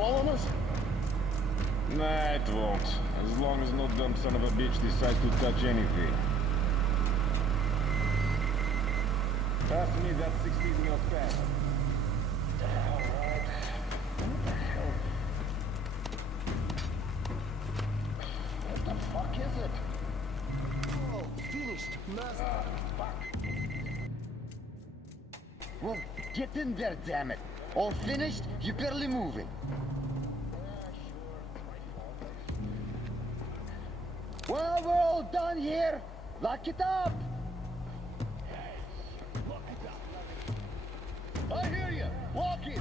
following us? Nah, it won't. As long as no dumb son of a bitch decides to touch anything. Pass me that 16 mil fast. Alright. What the hell? What the fuck is it? Oh, finished. Master. Ah, fuck. Well, get in there, damn it. All finished? You barely moving. Well, we're all done here. Lock it up. Lock it up. I hear you. Lock it.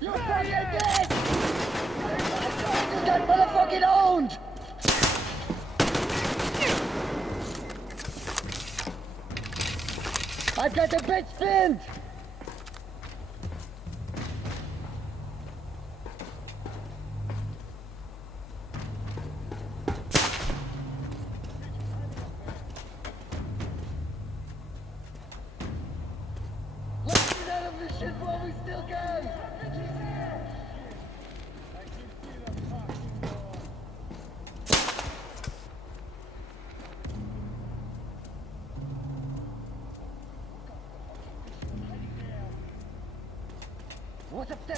You fucking dead! You got motherfucking owned! I've got the bitch pinned! Let's get out of this shit while we still can! What's up there?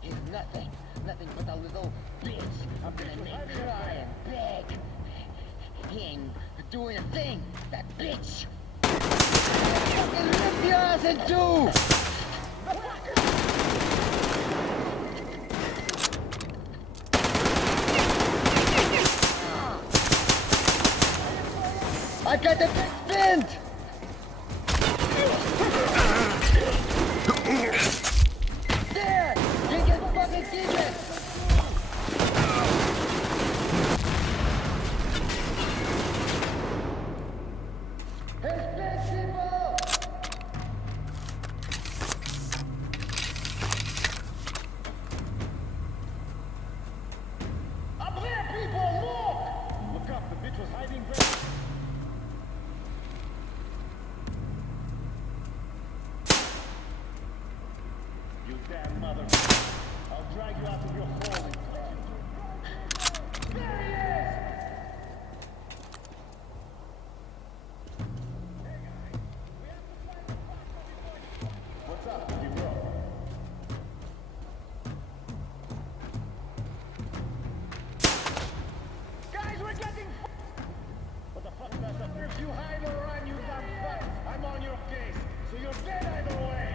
He's nothing. Nothing but a little bitch. I'm gonna make cry and beg. He ain't doing a thing. That bitch. Fucking rip your ass in two! I got the bitch pinned! There! You can fucking keep it! There's big people! Up there, people! Look! Look up, the bitch was hiding there. You damn motherfucker. I'll drag you out of your hole. There he is! What's up, you bro? Guys, we're getting What the fuck is that? If you hide or run, you dumb fuck, I'm on your case. So you're dead either way.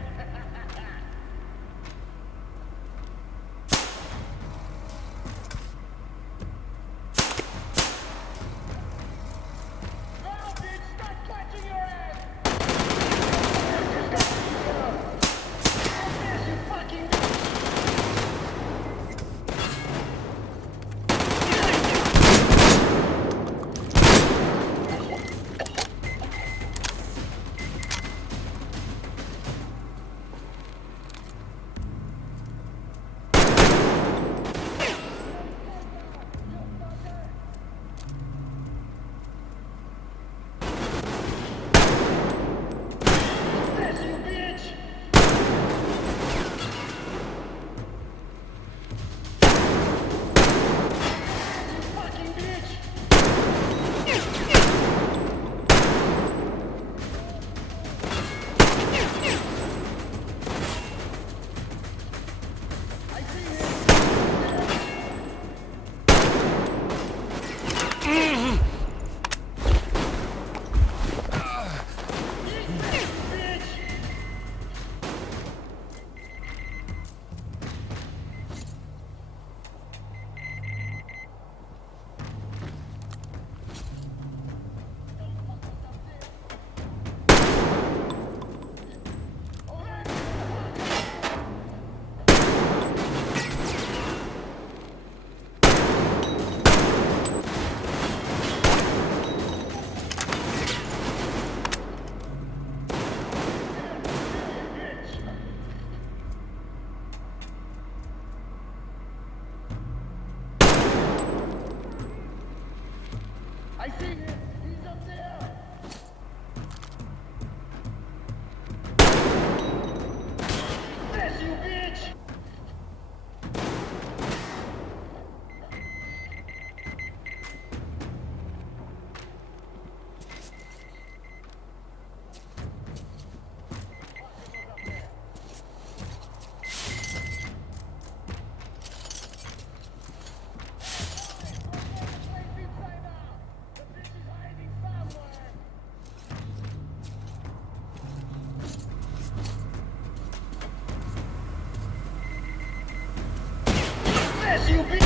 ass, you bitch!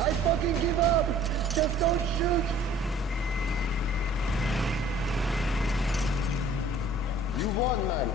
I fucking give up! Just don't shoot! You won, man.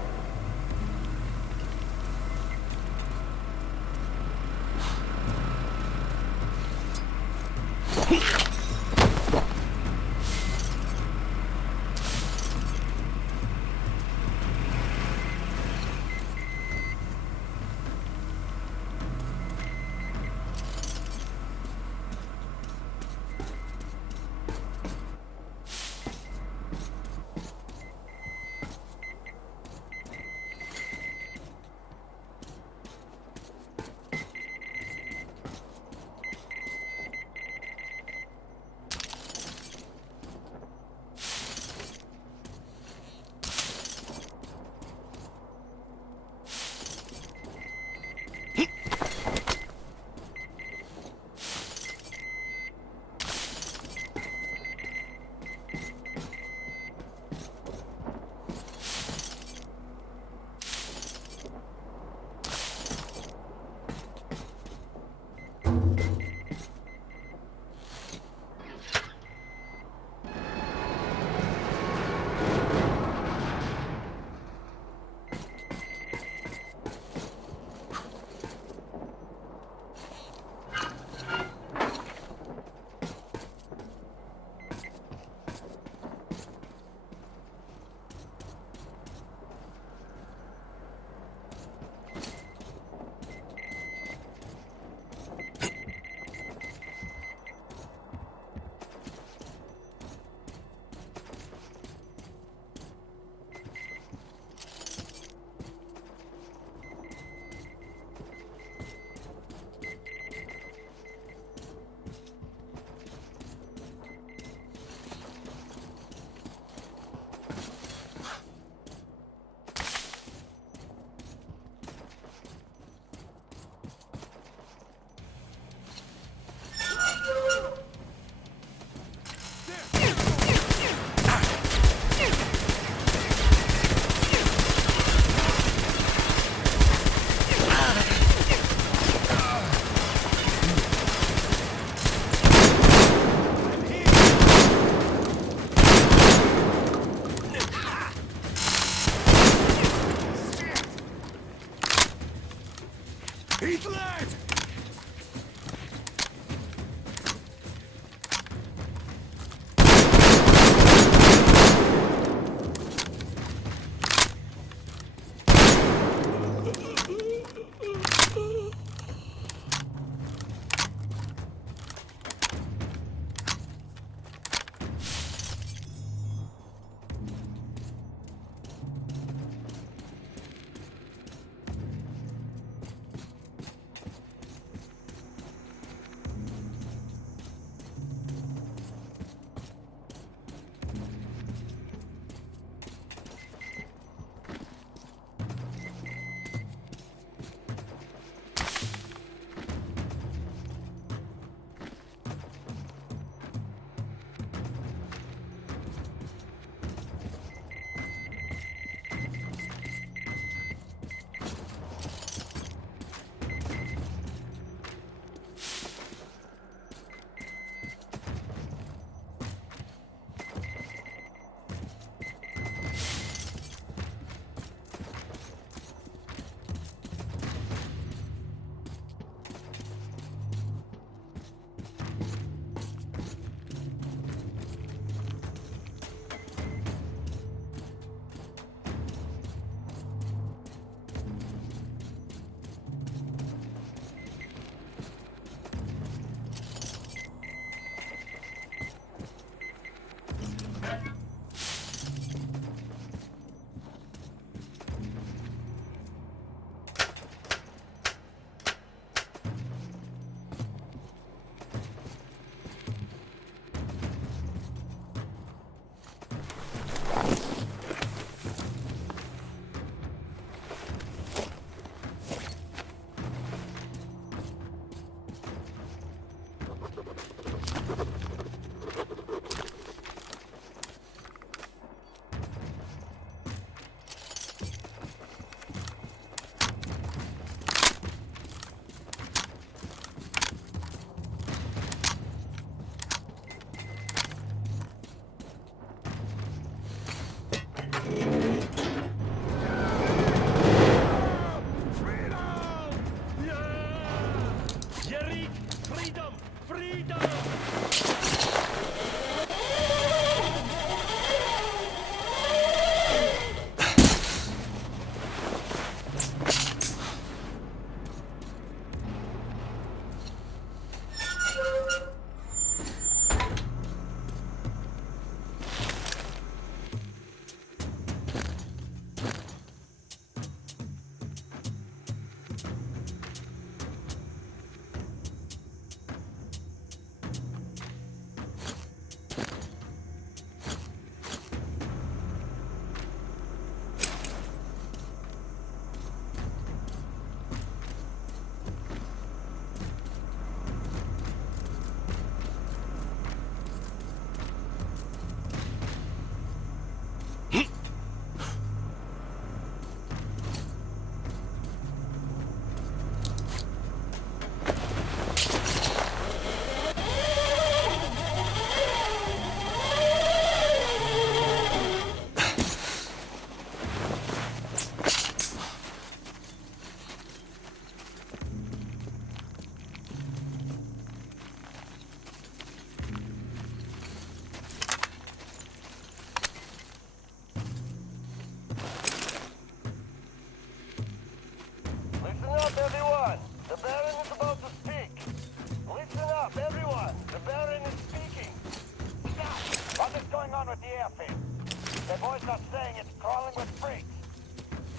saying it's crawling with freaks.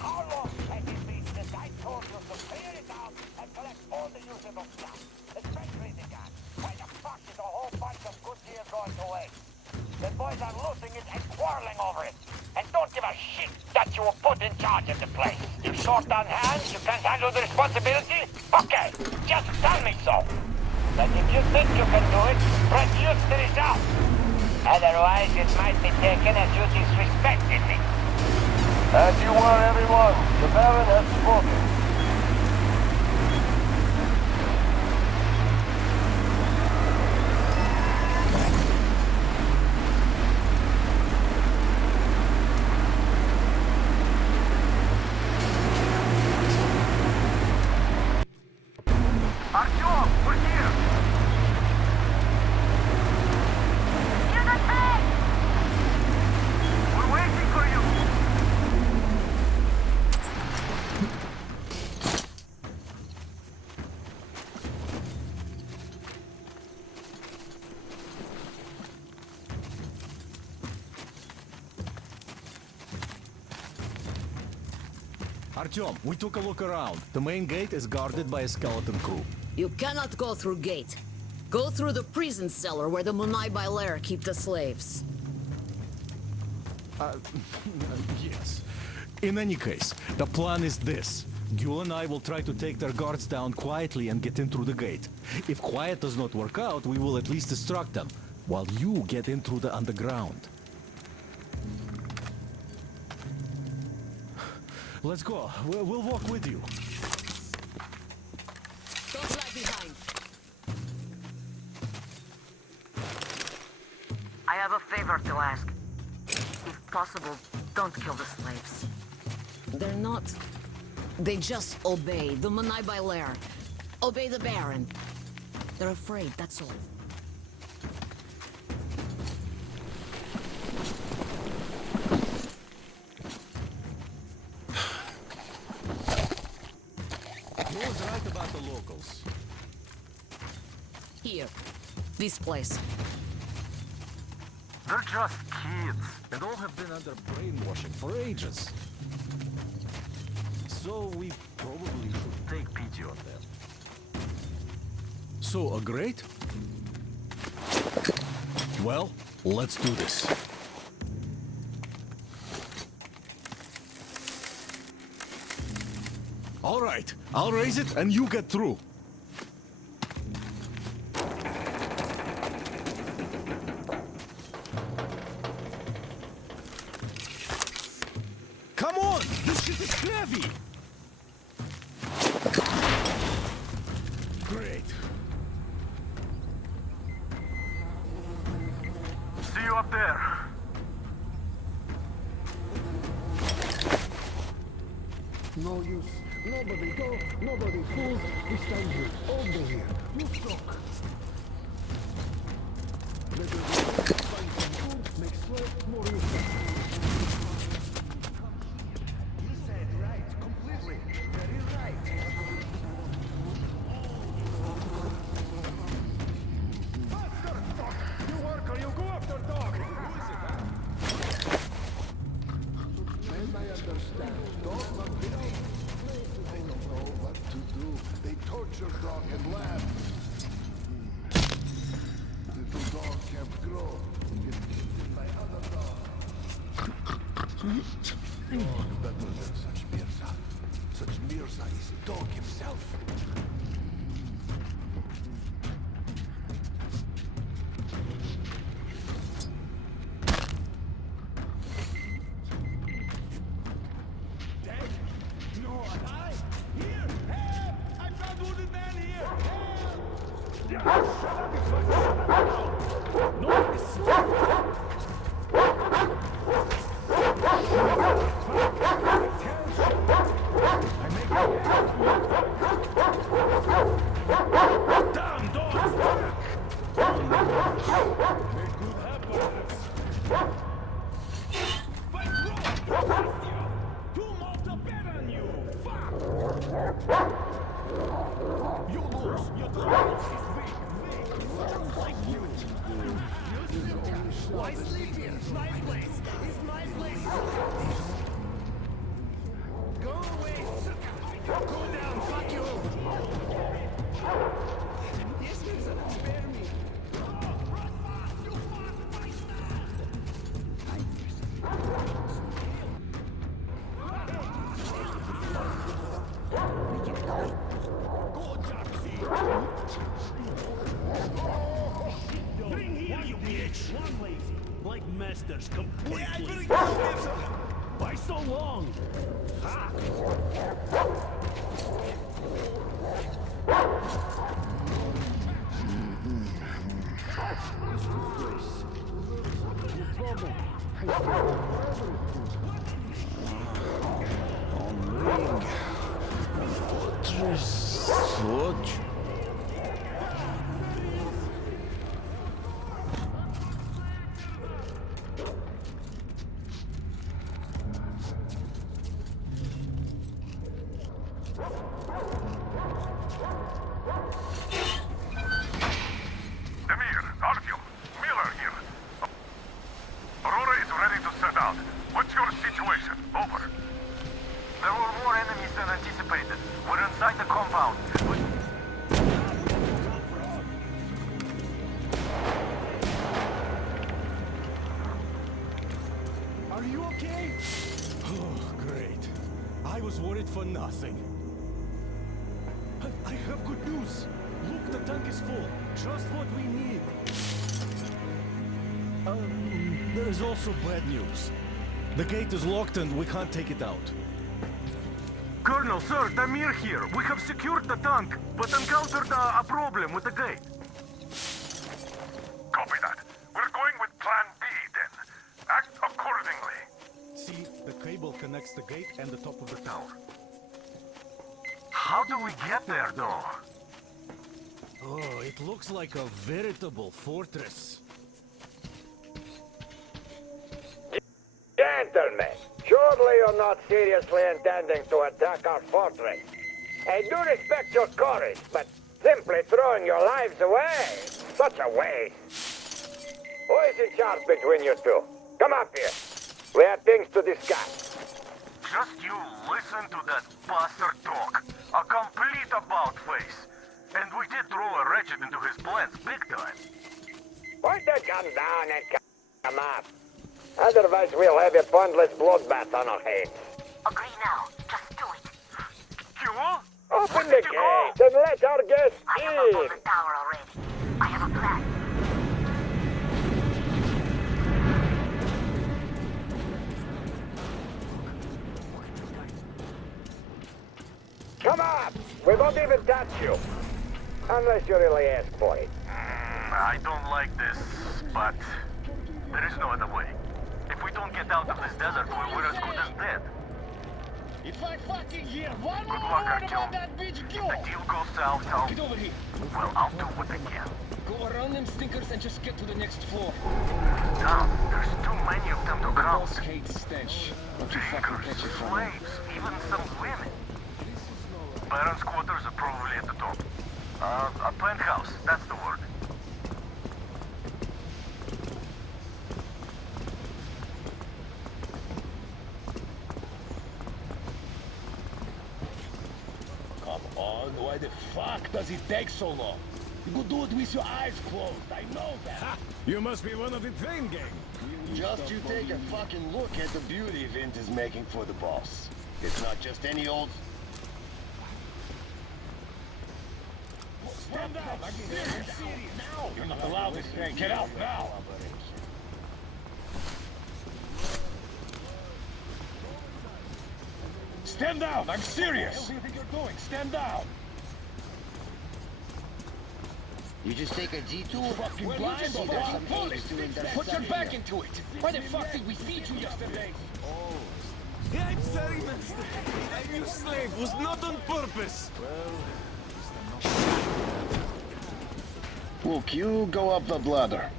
How long has it been since I told you to clear it out and collect all the usable stuff? Especially the gun. Why the fuck is a whole bunch of good gear going to waste? The boys are losing it and quarreling over it. And don't give a shit that you were put in charge of the place. You short on hands? You can't handle the responsibility? Okay, just tell me so. But if you think you can do it, produce the result. Otherwise, it might be taken as you disrespected me. As you were, everyone. The Baron has spoken. Artyom, we're here! We're waiting for you! Artyom, we took a look around. The main gate is guarded by a skeleton crew. You cannot go through gate. Go through the prison cellar where the Munai Bailer keep the slaves. Yes. In any case, the plan is this. Gül and I will try to take their guards down quietly and get in through the gate. If quiet does not work out, we will at least distract them, while you get in through the underground. Let's go. We'll walk with you. Don't lag behind. I have a favor to ask. If possible, don't kill the slaves. They're not... They just obey the Munai Bailer. Obey the Baron. They're afraid, that's all. Who was right about the locals? Here. This place. They're just kids, and all have been under brainwashing for ages. So we probably should take pity on them. So, a great? Well, let's do this. All right, I'll raise it and you get through. Come on! This shit is heavy! Great. See you up there. No use. Nobody go. Nobody fool. We stand here. All day here. You talk. Let us find some food, make sweat, more useful. You said right, completely. Very right. Faster, fuck! You work or you go after dog! Men I understand. Dog must be out. They don't know what to do. They torture dog and laugh. Little dog can't grow. It's eaten by other dogs. Dog better than such Mirza. Such Mirza is dog himself. Dead? No, alive? Here! Help! I found wounded man here! Help! Yeah, shut up, you fucking... No, this... Damn dogs! Make good happiness! Fight wrong! Two more better than you! Fuck! You lose! Your clothes is weak! Like you! Why sleep here? My place! It's my place! changed completely. Why so long? Ha! Forge. Demir, Artyom, Miller here. Aurora is ready to set out. What's your situation? Over. There were more enemies than anticipated. We're inside the compound. Are you okay? Oh, great. I was worried for nothing. I have good news. Look, the tank is full. Just what we need. There is also bad news. The gate is locked and we can't take it out. Colonel, sir, Damir here. We have secured the tank, but encountered a problem with the gate. Copy that. We're going with Plan B then. Act accordingly. See, the cable connects the gate and the top of the tower. How do we get there, though? Oh, it looks like a veritable fortress. Gentlemen, surely you're not seriously intending to attack our fortress. I do respect your courage, but simply throwing your lives away, such a waste. Who is in charge between you two? Come up here. We have things to discuss. Just you listen to that bastard talk. A complete about-face. And we did throw a wretched into his plans big time. Point that gun down and come up. Otherwise, we'll have a pointless bloodbath on our hands. Agree now. Just do it. You? Open the gate and let our guests I am up on in. the tower already. I have a plan. Come up! We won't even touch you. Unless you really ask for it. I don't like this, but there is no other way. If we don't get out of this desert, we're as good as dead. If I fucking hear one Good more luck, word Artyom. about that bitch, If go! the deal goes south, Get over here. I'll do what I can. Go around them stinkers and just get to the next floor. Tom, there's too many of them to count. Boss hates stench. Don't you fucking Takers, catch it from him. slaves, even some women. Baron's quarters are probably at the top. A penthouse, that's the word. Come on, why the fuck does it take so long? You could do it with your eyes closed, I know that. You must be one of the train gang. Just you take a fucking look at the beauty Vint is making for the boss. It's not just any old... Stand down! I'm serious! Now! You're not allowed to stay. Get out now! Stand down! I'm serious! What do you think you're doing? Stand down! You just take a detour? Fucking Well, blind you just or got what? some Police, apes to intercept put your something. back into it! Why the fuck did we feed you yesterday? I'm sorry, master. I'm your slave. Was not on purpose. Look, you go up that ladder.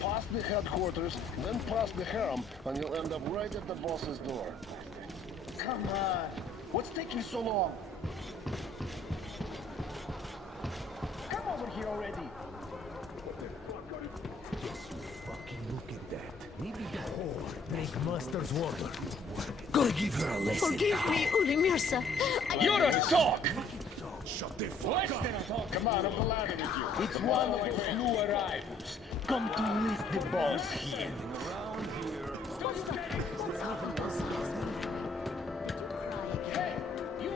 Past the headquarters, then past the harem, and you'll end up right at the boss's door. Come on! What's taking so long? Come over here already! Fucking look at that. Maybe the whore drank master's water. Gotta give her a lesson. Forgive me, Uli Mirza. You don't talk! Shut the fuck Less than a talk, come on, I'm ladder with you. It's one of the new arrivals. Come to meet the boss here. Hey, you!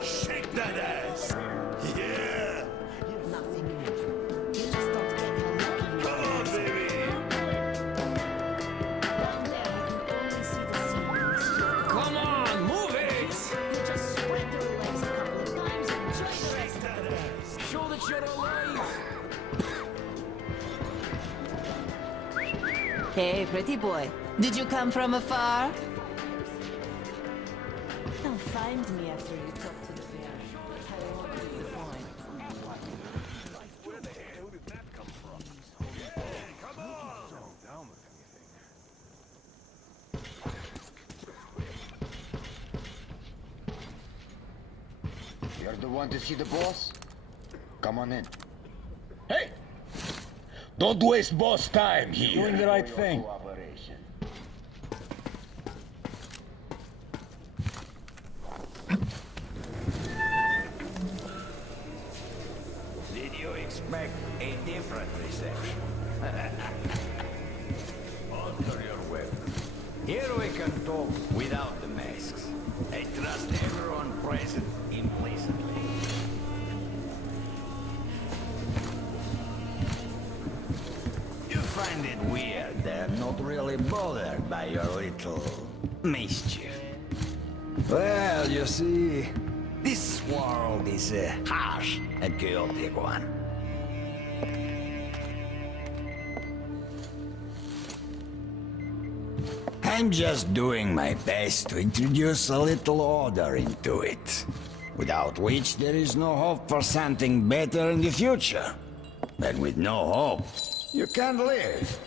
Shake that ass. Yeah. Nothing new. You just don't get how lucky Hey, pretty boy. Did you come from afar? They'll find me after you talk to the bear. I won't disappoint. Where the hell did that come from? Hey, come on! Down with anything. You're the one to see the boss? Come on in. Hey! Don't waste boss time here. Doing the right thing. Cooperation. Did you expect a different reception? Under your weapon. Here we can talk without the masks. I trust everyone present implicitly. You find it weird that I'm not really bothered by your little mischief. Well, you see, this world is a harsh and chaotic one. I'm just doing my best to introduce a little order into it, without which there is no hope for something better in the future. And with no hope, you can't live.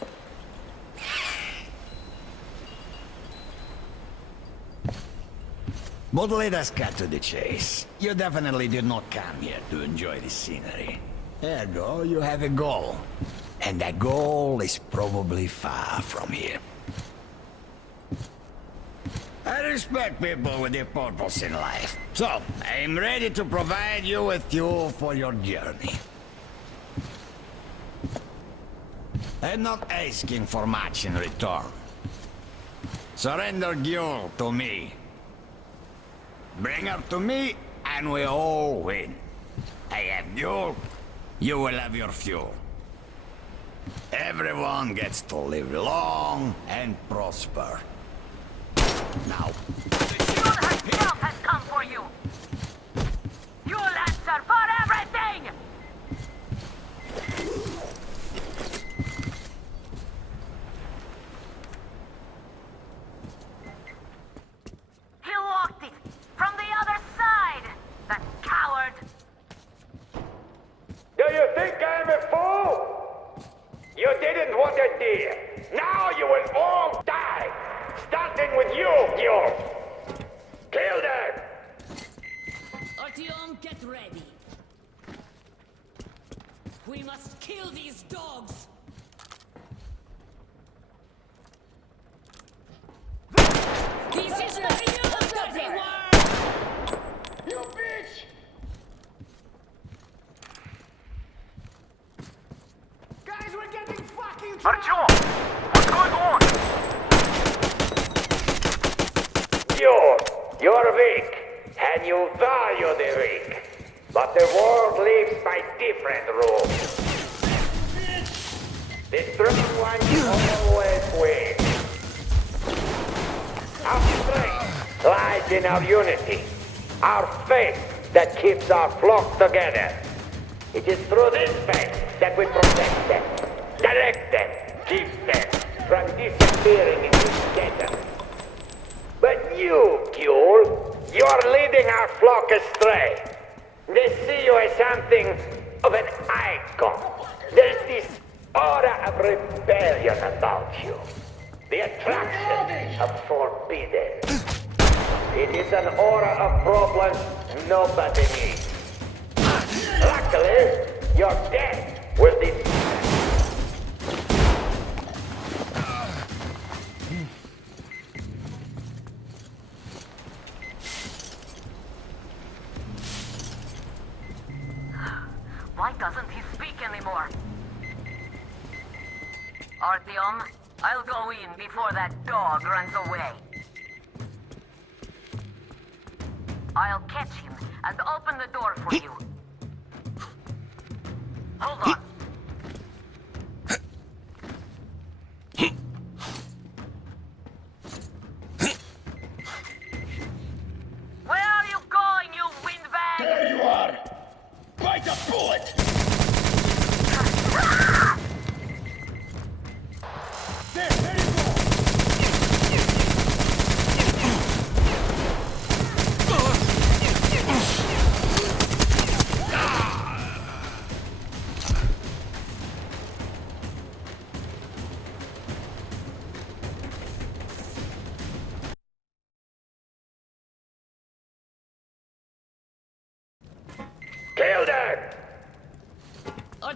But let us cut to the chase. You definitely did not come here to enjoy the scenery. Ergo, you have a goal. And that goal is probably far from here. I respect people with a purpose in life. So, I'm ready to provide you with fuel for your journey. I'm not asking for much in return. Surrender Gyul to me. Bring her to me, and we all win. I have Gyul, you will have your fuel. Everyone gets to live long and prosper. Now. Gyul herself has come for you! You'll answer for everything! He locked it! From the other side! That coward! Do you think I'm a fool? You didn't want a deal. Now you will all die. Starting with you, Gyul. Kill them! Artyom, get ready. We must kill these dogs! This is for you, dirty worm! You bitch! Guys, we're getting fucking Artyom! What's going on? You're weak, and you value the weak. But the world lives by different rules. The strong ones always win. Our strength lies in our unity, our faith that keeps our flock together. It is through this faith that we protect them, direct them, keep them from disappearing into scatter. But you, Gyul, you are leading our flock astray. They see you as something of an icon. There's this aura of rebellion about you. The attraction of forbidden. It is an aura of problems nobody needs. Luckily, your death will be... Why doesn't he speak anymore? Artyom, I'll go in before that dog runs away. I'll catch him and open the door for you. Hold on. Where are you going, you windbag? There you are! Bite a bullet! There!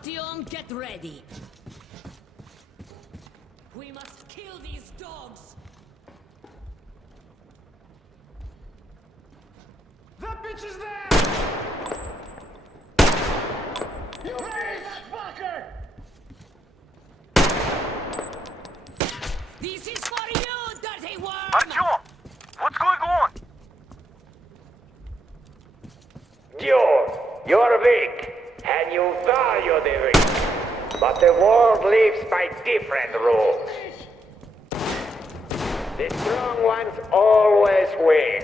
Artyom, get ready. We must kill these dogs. That bitch is there! You bitch! Fucker! This is for you, dirty worm! Artyom! What's going on? Dude, you're weak, and you value the weak. But the world lives by different rules. The strong ones always win.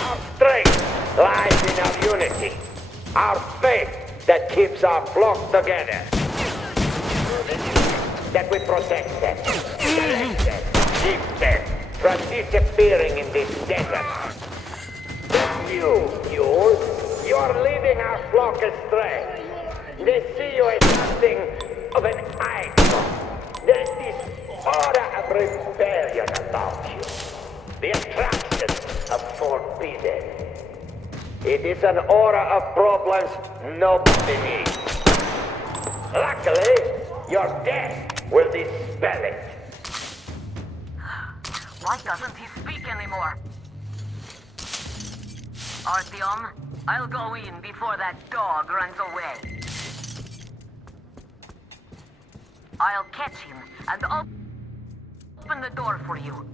Our strength lies in our unity. Our faith that keeps our flock together. That we protect them, direct them, keep them from disappearing in this desert. But you're leading our flock astray. They see you as something of an icon. There's this aura of rebellion about you. The attraction of forbidden. It is an aura of problems nobody needs. Luckily, your death will dispel it. Why doesn't he speak anymore? Artyom, I'll go in before that dog runs away. I'll catch him and open the door for you.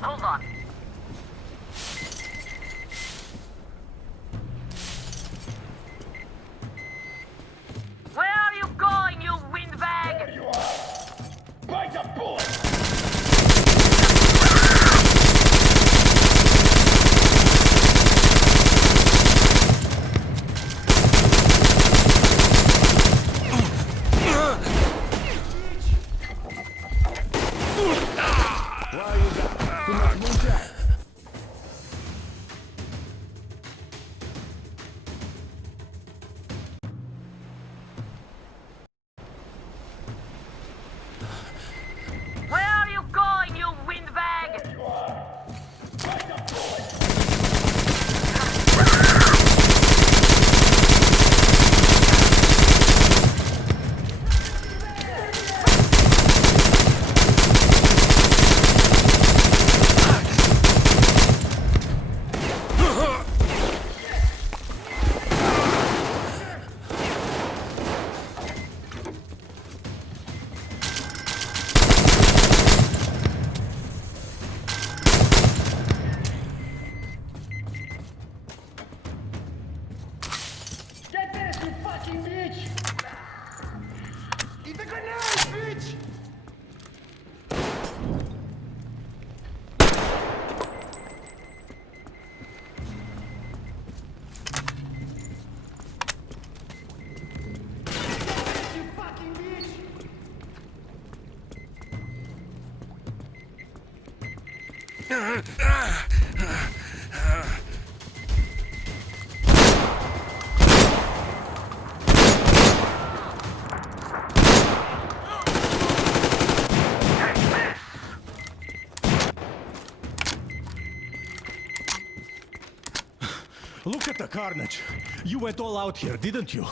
Hold on. Where are you going, you windbag? There you are! Bite the bullet! Where are you going, you windbag? There you are! Bite the bullet! Get this, you fucking bitch! Eat the grenade, bitch! You fucking bitch! Look at the carnage. You went all out here, didn't you?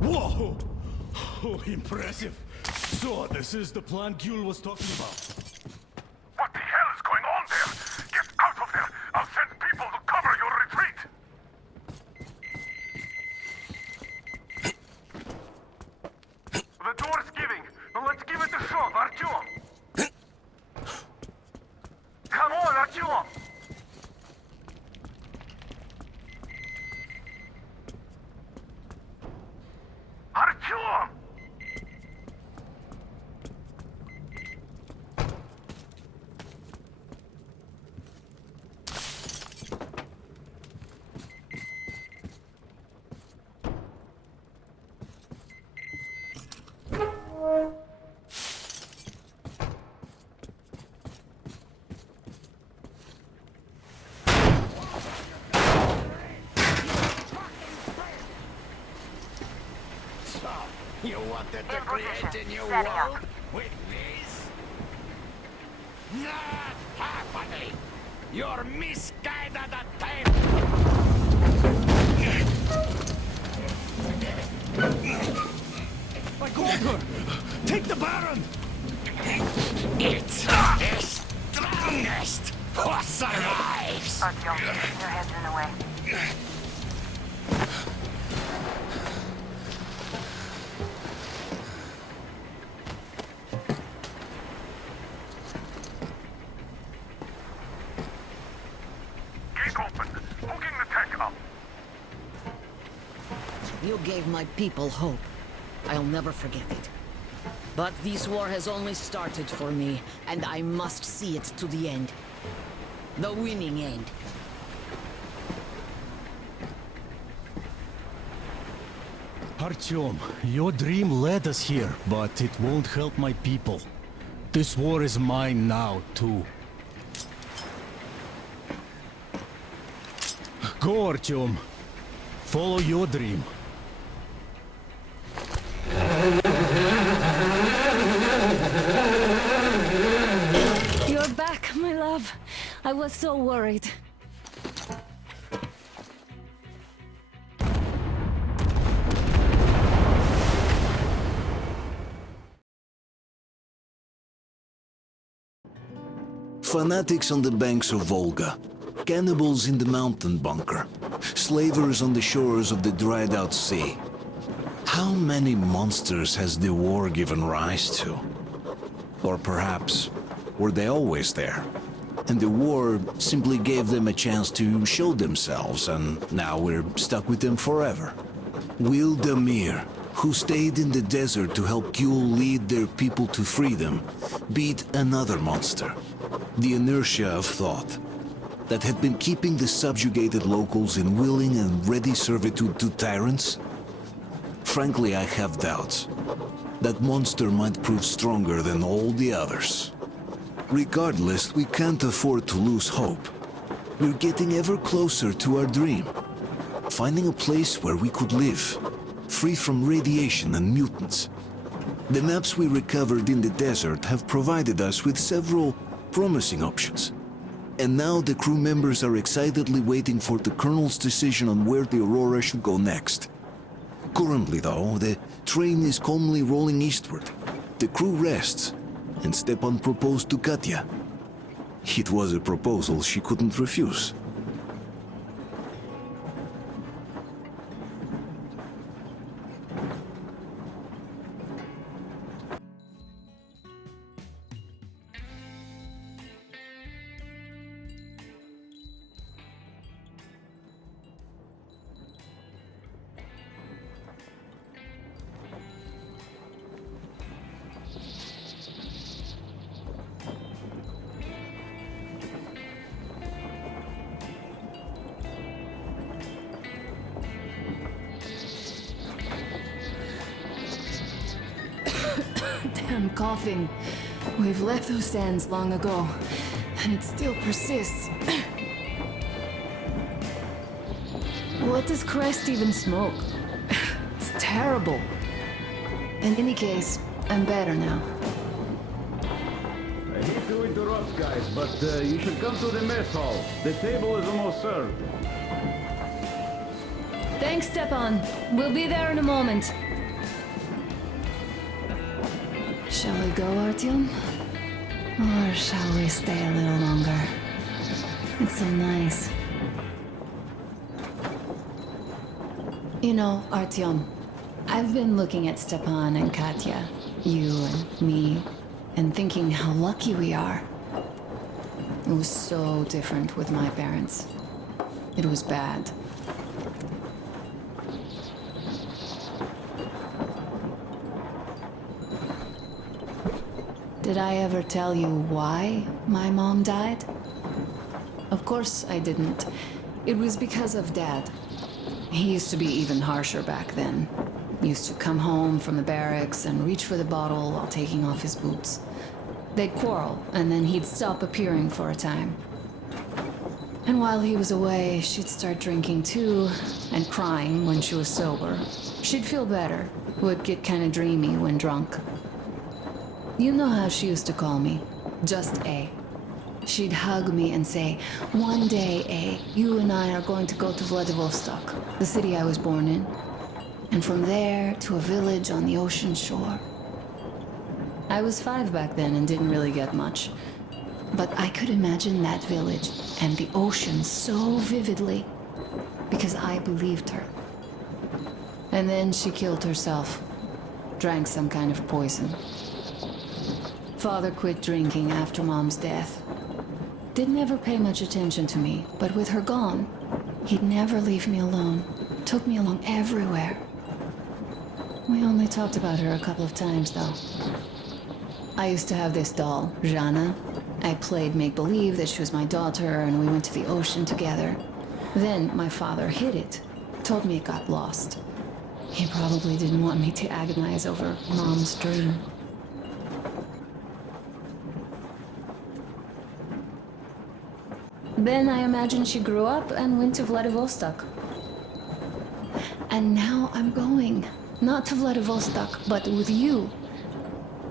Whoa! Oh, impressive. So, this is the plan Gyul was talking about. What the hell is going on there? Get out of there! I'll send people to cover your retreat! The door's giving. Let's give it a shot, Artyom! Come on, Artyom! Artyom! You wanted to In create position. a new Setting up. world with this? Not happening! You're misguided at I got her! Take the Baron! It's the strongest who survives! Artyom, your head's in the way. Gate open. Hooking the tank up. You gave my people hope. I'll never forget it. But this war has only started for me, and I must see it to the end. The winning end. Artyom, your dream led us here, but it won't help my people. This war is mine now, too. Go, Artyom. Follow your dream. You're back, my love. I was so worried. Fanatics on the banks of Volga, cannibals in the mountain bunker, slavers on the shores of the dried-out sea. How many monsters has the war given rise to? Or perhaps, were they always there? And the war simply gave them a chance to show themselves, and now we're stuck with them forever. Will Damir, who stayed in the desert to help Gyul lead their people to freedom, beat another monster. The inertia of thought that had been keeping the subjugated locals in willing and ready servitude to tyrants? Frankly, I have doubts. That monster might prove stronger than all the others. Regardless, we can't afford to lose hope. We're getting ever closer to our dream. Finding a place where we could live, free from radiation and mutants. The maps we recovered in the desert have provided us with several promising options. And now the crew members are excitedly waiting for the Colonel's decision on where the Aurora should go next. Currently, though, the train is calmly rolling eastward. The crew rests, and Stepan proposed to Katya. It was a proposal she couldn't refuse. Damn coughing. We've left those sands long ago, and it still persists. What does Crest even smoke? It's terrible. In any case, I'm better now. I hate to interrupt, guys, but you should come to the mess hall. The table is almost served. Thanks, Stepan. We'll be there in a moment. Shall we go, Artyom? Or shall we stay a little longer? It's so nice. You know, Artyom, I've been looking at Stepan and Katya, you and me, and thinking how lucky we are. It was so different with my parents. It was bad. Did I ever tell you why my mom died? Of course I didn't. It was because of Dad. He used to be even harsher back then. He used to come home from the barracks and reach for the bottle while taking off his boots. They'd quarrel, and then he'd stop appearing for a time. And while he was away, she'd start drinking too, and crying when she was sober. She'd feel better, would get kinda dreamy when drunk. You know how she used to call me? Just A. She'd hug me and say, "One day, you and I are going to go to Vladivostok, the city I was born in. And from there to a village on the ocean shore." I was 5 back then and didn't really get much. But I could imagine that village and the ocean so vividly because I believed her. And then she killed herself. Drank some kind of poison. Father quit drinking after Mom's death. Didn't ever pay much attention to me, but with her gone, he'd never leave me alone. Took me along everywhere. We only talked about her a couple of times, though. I used to have this doll, Jana. I played make-believe that she was my daughter, and we went to the ocean together. Then my father hid it. Told me it got lost. He probably didn't want me to agonize over Mom's dream. Then I imagine she grew up and went to Vladivostok. And now I'm going. Not to Vladivostok, but with you.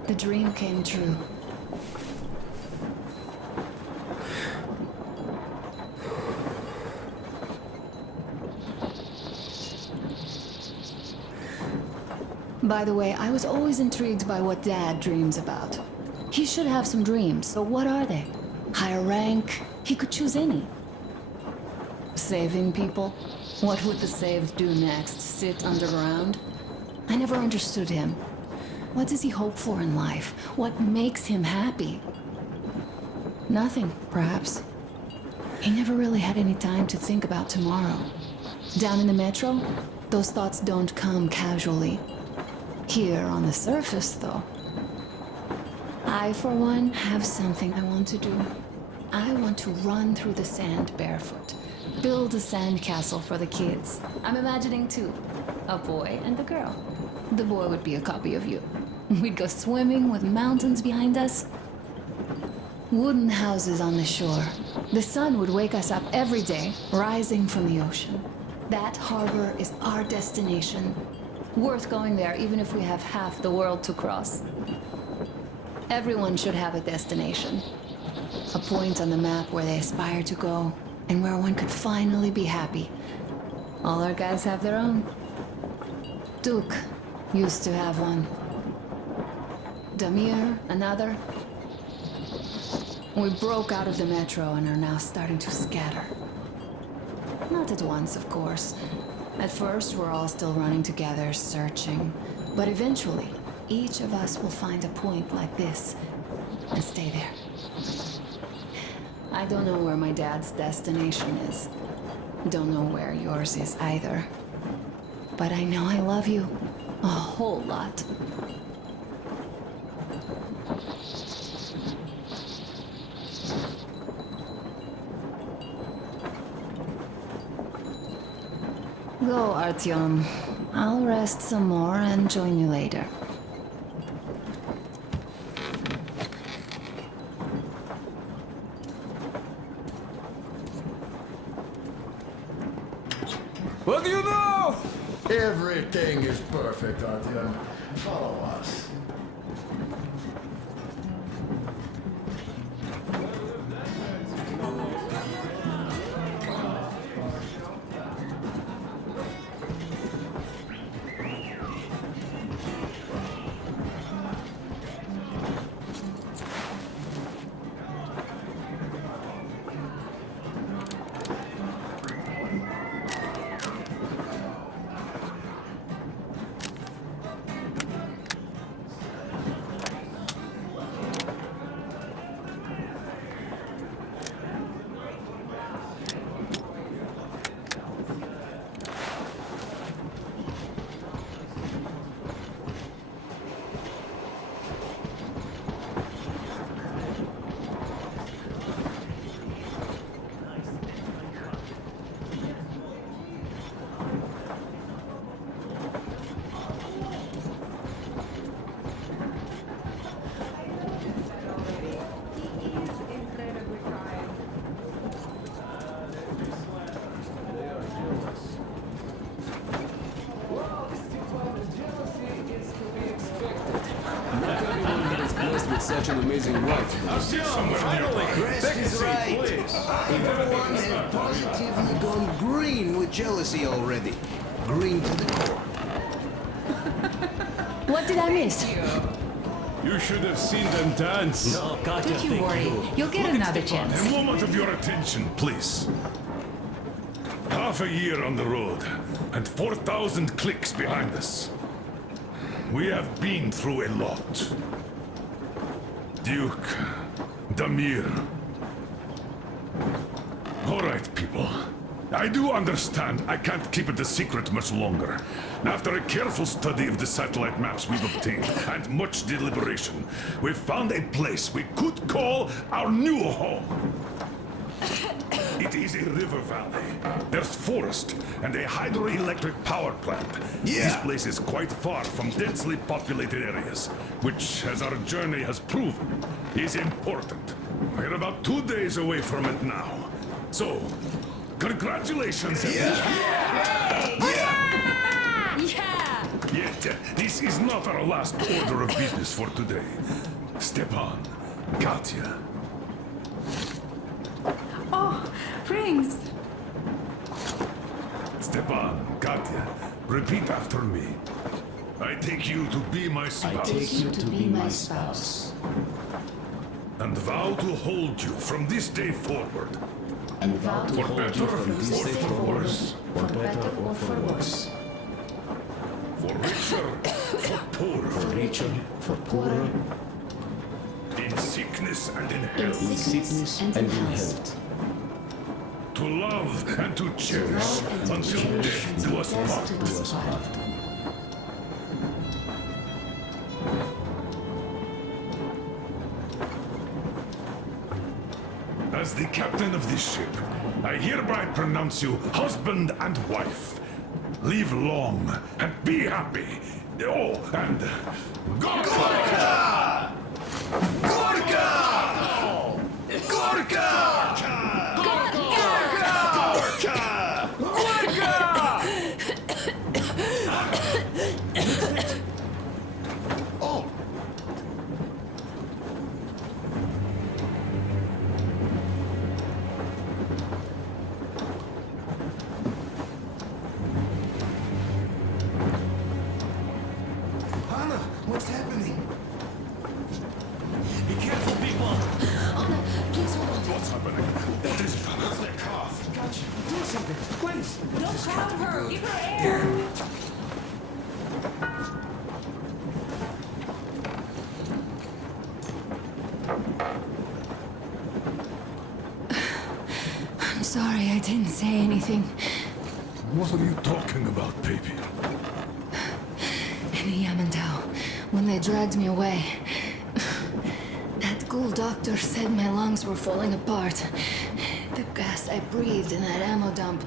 The dream came true. By the way, I was always intrigued by what Dad dreams about. He should have some dreams, so what are they? Higher rank? He could choose any. Saving people? What would the saved do next? Sit underground? I never understood him. What does he hope for in life? What makes him happy? Nothing, perhaps. He never really had any time to think about tomorrow. Down in the metro, those thoughts don't come casually. Here on the surface, though. I, for one, have something I want to do. I want to run through the sand barefoot. Build a sandcastle for the kids. I'm imagining two. A boy and a girl. The boy would be a copy of you. We'd go swimming with mountains behind us. Wooden houses on the shore. The sun would wake us up every day, rising from the ocean. That harbor is our destination. Worth going there even if we have half the world to cross. Everyone should have a destination. A point on the map where they aspire to go, and where one could finally be happy. All our guys have their own. Duke used to have one. Damir, another. We broke out of the metro and are now starting to scatter. Not at once, of course. At first, we're all still running together, searching. But eventually, each of us will find a point like this and stay there. I don't know where my dad's destination is. Don't know where yours is either. But I know I love you a whole lot. Go, Artyom. I'll rest some more and join you later. What do you know? Everything is perfect, Artyom. Follow us. such an amazing wife. Crest is right. Everyone has positively gone green with jealousy already. Green to the core. What did I miss? You should have seen them dance. No, Katya, Don't you worry. You'll get another chance. A moment of your attention, please. Half a year on the road, and 4,000 clicks behind us. We have been through a lot. Duke, Damir. All right, people. I do understand I can't keep it a secret much longer. After a careful study of the satellite maps we've obtained, and much deliberation, we've found a place we could call our new home. It is a river valley. There's forest and a hydroelectric power plant. This place is quite far from densely populated areas, which, as our journey has proven, is important. We're about 2 days away from it now. So, congratulations, everyone. Yet, this is not our last order of business for today. Stepan, Katya. Oh, rings. Stepan, Katya, repeat after me. I take you to be my spouse. I take you to be my spouse. And vow to hold you from this day forward. And vow to For hold better you from or this day for forward, worse. for better or for worse. For richer, for poorer. For richer, for poorer, In sickness and in in health. sickness and in health. To love and to To cherish love and to until cherish death until do us death part. do us part. As the captain of this ship, I hereby pronounce you husband and wife. Live long and be happy. Oh, and Gorka! Gorka! Gorka! Oh! Hannah, what's happening? Be careful, people! Anna, please hold on. What's happening? What is it, Hannah? That cough. Gotcha. Do something, please. Don't crowd her. Give her air. I'm sorry I didn't say anything. What are you talking about, baby? In Yamantau, when they dragged me away, that ghoul doctor said my lungs were falling apart. The gas I breathed in that ammo dump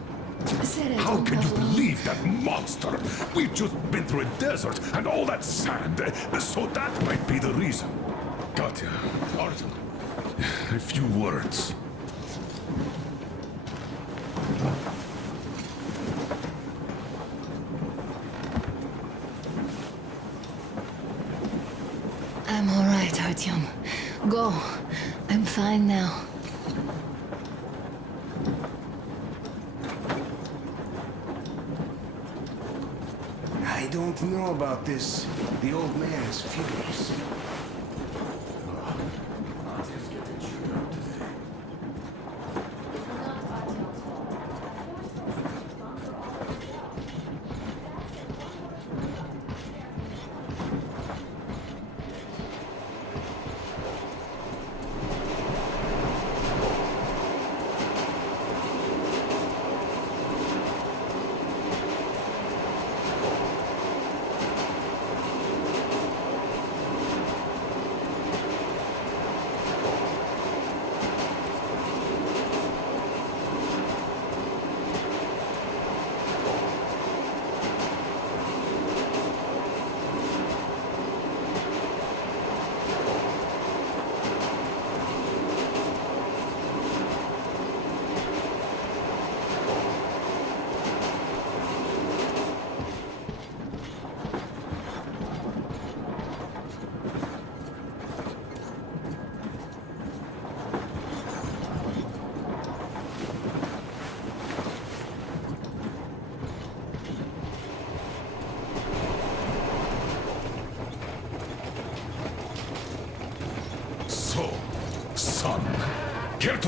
said I How don't can you have lung. believe that monster? We've just been through a desert and all that sand, so that might be the reason. Katya, Artem, a few words. I'm all right, Artyom. Go. I'm fine now. I don't know about this. The old man is furious.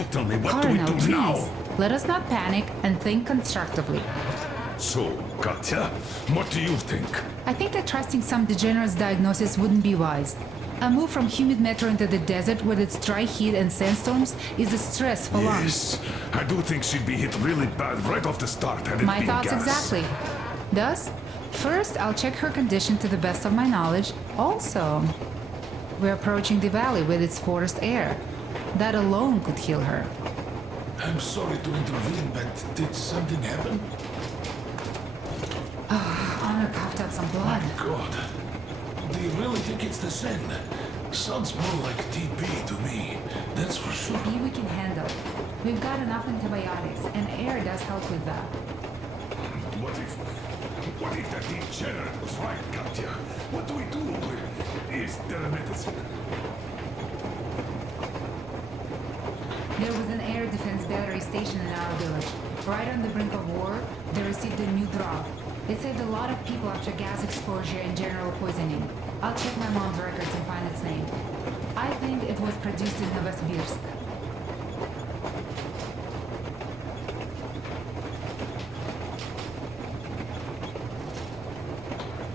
So tell me, what Colonel, do we do now? please. Let us not panic and think constructively. So, Katya, what do you think? I think that trusting some degenerate's diagnosis wouldn't be wise. A move from humid metro into the desert with its dry heat and sandstorms is a stress for lungs. Yes, I do think she'd be hit really bad right off the start had it My been thoughts gas. exactly. Thus, first I'll check her condition to the best of my knowledge. Also, we're approaching the valley with its forest air. That alone could heal her. I'm sorry to intervene, but did something happen? Honor coughed up some blood. God. Do you really think it's the sand? Sounds more like TB to me. That's for sure. TB we can handle. We've got enough antibiotics, and air does help with that. What if that degenerate was right, Katya? What do we do? Is there a medicine? There was an air defense battery station in our village. Right on the brink of war, they received a new drug. It saved a lot of people after gas exposure and general poisoning. I'll check my mom's records and find its name. I think it was produced in Novosibirsk.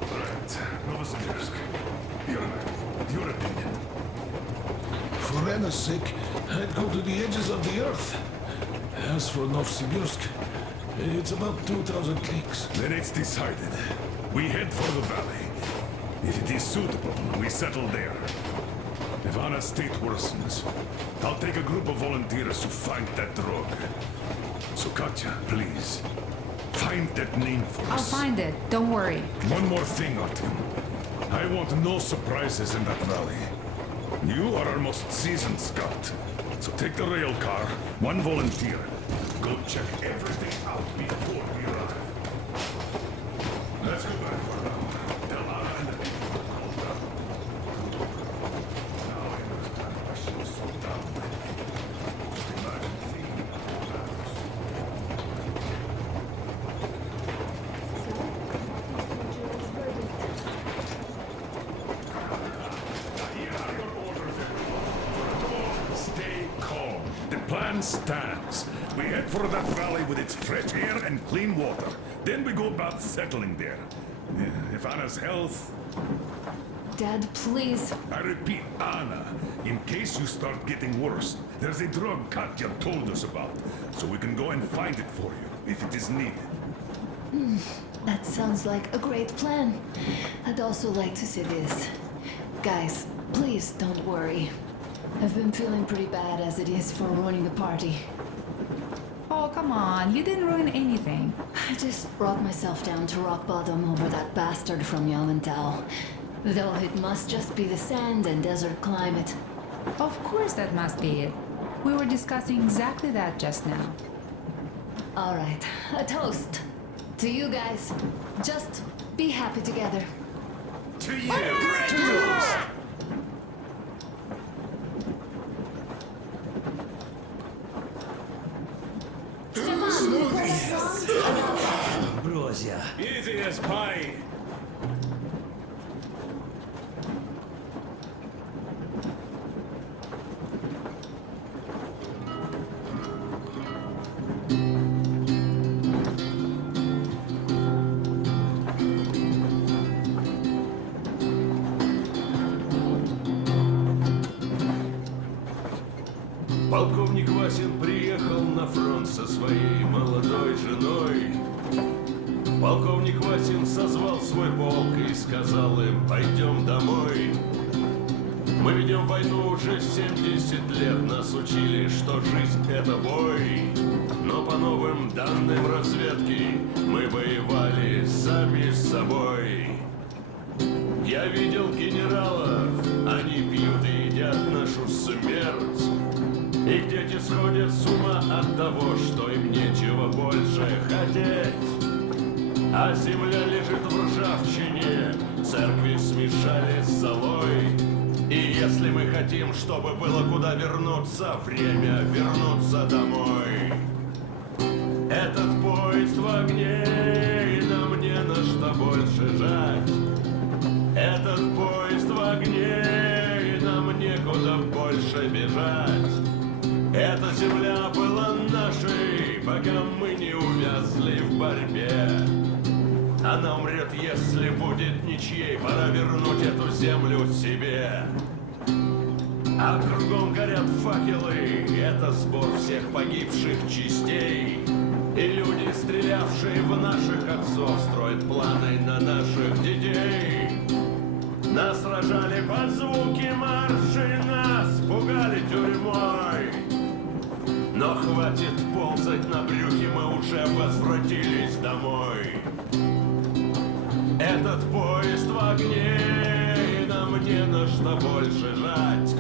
Right, Novosibirsk. Your opinion. For Anna's sake, I'd go to the edges of the earth. As for Novosibirsk, it's about 2,000 leagues. Then it's decided. We head for the valley. If it is suitable, we settle there. If Anna's state worsens, I'll take a group of volunteers to find that drug. So Katya, please, find that name for I'll us. find it. Don't worry. One more thing, Artyom. I want no surprises in that valley. You are our most seasoned scout. So take the rail car, one volunteer. Go check everything out before we arrive. Let's go back for now. Tell Anna and the people to hold up. Now I understand why she was so down with me. Just imagine thinking about that. Stay calm. The plan stands. We head for that valley with its fresh air and clean water. Then we go about settling there. If Anna's health... Dad, please. I repeat, Anna, in case you start getting worse, there's a drug Katya told us about. So we can go and find it for you, if it is needed. That sounds like a great plan. I'd also like to see this. Guys, please don't worry. I've been feeling pretty bad as it is for ruining the party. Oh, come on. You didn't ruin anything. I just brought myself down to rock bottom over that bastard from Yelmental. Though it must just be the sand and desert climate. Of course that must be it. We were discussing exactly that just now. All right, a toast. To you guys. Just be happy together. To you! To Брось я. Easy as pie. Полковник Васин приехал на фронт со своей молодой женой. Полковник Васин созвал свой полк и сказал им: пойдем домой. Мы ведем войну уже 70 лет, нас учили, что жизнь это бой. Но по новым данным разведки мы воевали сами с собой. Я видел генералов, они пьют и едят нашу смерть. Их дети сходят с ума от того, что им нечего больше хотеть. А земля лежит в ржавчине, церкви смешали с золой. И если мы хотим, чтобы было куда вернуться, время вернуться домой. Этот поезд в огне, и нам не на что больше жать. Этот поезд в огне, и нам некуда больше бежать. Эта земля Она умрет, если будет ничьей. Пора вернуть эту землю себе. А кругом горят факелы. Это сбор всех погибших частей. И люди, стрелявшие в наших отцов, строят планы на наших детей. Нас сражали под звуки маршей, нас пугали тюрьмой. Но хватит ползать на брюхе, мы уже возвратились домой. Этот поезд в огне, и нам не на что больше жать.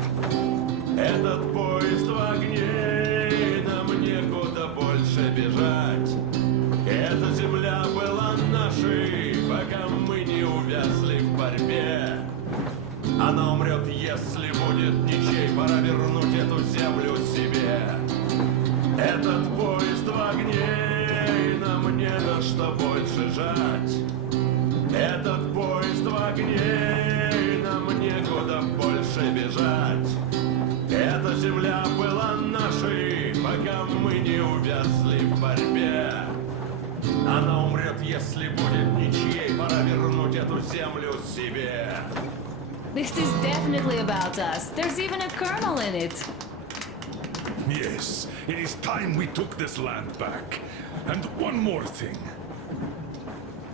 Этот поезд в огне, и нам некуда больше бежать. Эта земля была нашей, пока мы не увязли в борьбе. Она умрет, если будет ничей. Пора вернуть эту землю себе. Этот поезд в огне, и нам не на что больше жать. Этот поезд в огне, и нам некуда больше бежать. Эта земля была нашей, пока мы не увязли в борьбе. Она умрет, если будет ничьей. Пора вернуть эту землю себе. This is definitely about us. There's even a colonel in it. Yes, it is time we took this land back. And one more thing.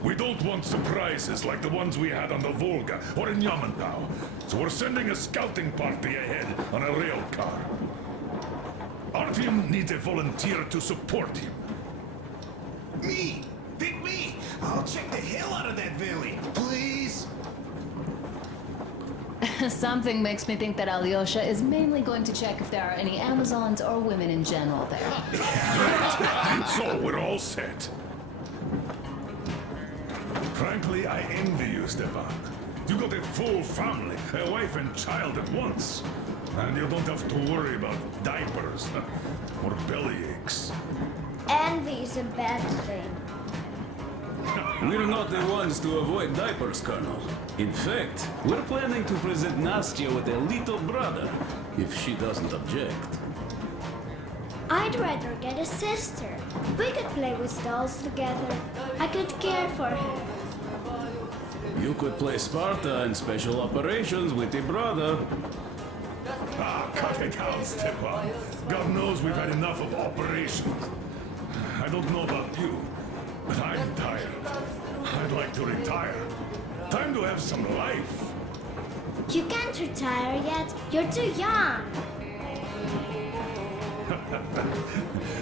We don't want surprises like the ones we had on the Volga or in Yamantau. So we're sending a scouting party ahead on a rail car. Artyom needs a volunteer to support him. Me! Pick me! I'll check the hell out of that valley, please! Something makes me think that Alyosha is mainly going to check if there are any Amazons or women in general there. So we're all set. Frankly, I envy you, Stepan. You got a full family, a wife and child at once. And you don't have to worry about diapers or belly aches. Envy is a bad thing. We're not the ones to avoid diapers, Colonel. In fact, we're planning to present Nastya with a little brother, if she doesn't object. I'd rather get a sister. We could play with dolls together. I could care for her. You could play Sparta in special operations with your brother. Ah, cut it out, Stepan. God knows we've had enough of operations. I don't know about you, but I'm tired. I'd like to retire. Time to have some life. You can't retire yet. You're too young.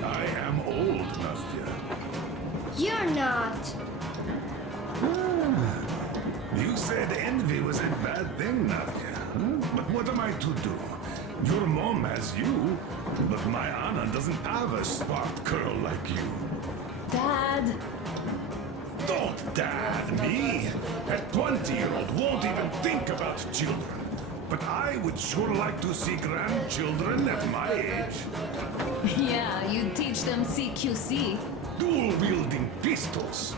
I am old, Nastya. You're not. You said envy was a bad thing, Nastya. But what am I to do? Your mom has you, but my Anna doesn't have a smart girl like you. Dad! Don't dad me! A 20-year-old won't even think about children. But I would sure like to see grandchildren at my age. Yeah, you teach them CQC. Dual-wielding pistols.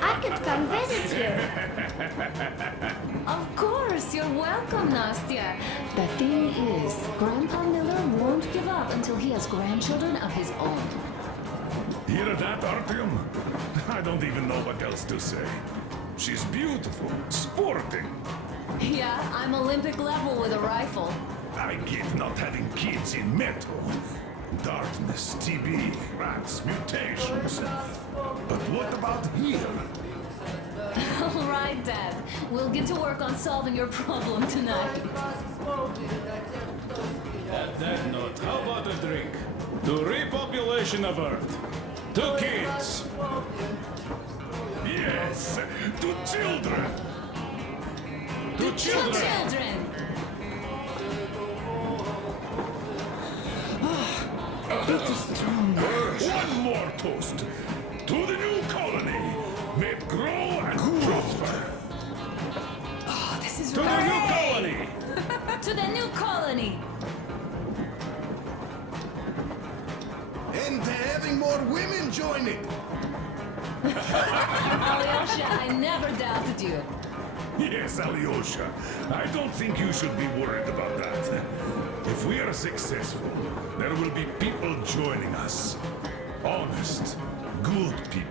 I could come visit you. Of course, you're welcome, Nastya. The thing is, Grandpa Miller won't give up until he has grandchildren of his own. Hear that, Artyom? I don't even know what else to say. She's beautiful, sporting. Yeah, I'm Olympic level with a rifle. I get not having kids in Metro. Darkness, TB, rats, mutations. But what about here? All right, Dad. We'll get to work on solving your problem tonight. At that note, how about a drink? To repopulation of Earth. To kids. Yes, to children. To children. Children! One more toast. To the new colony. May it grow and prosper. Oh, this is To the new colony. To the new colony! And having more women join it. Alyosha, I never doubted you. Yes, Alyosha. I don't think you should be worried about that. If we are successful, there will be people joining us. Honest, good people.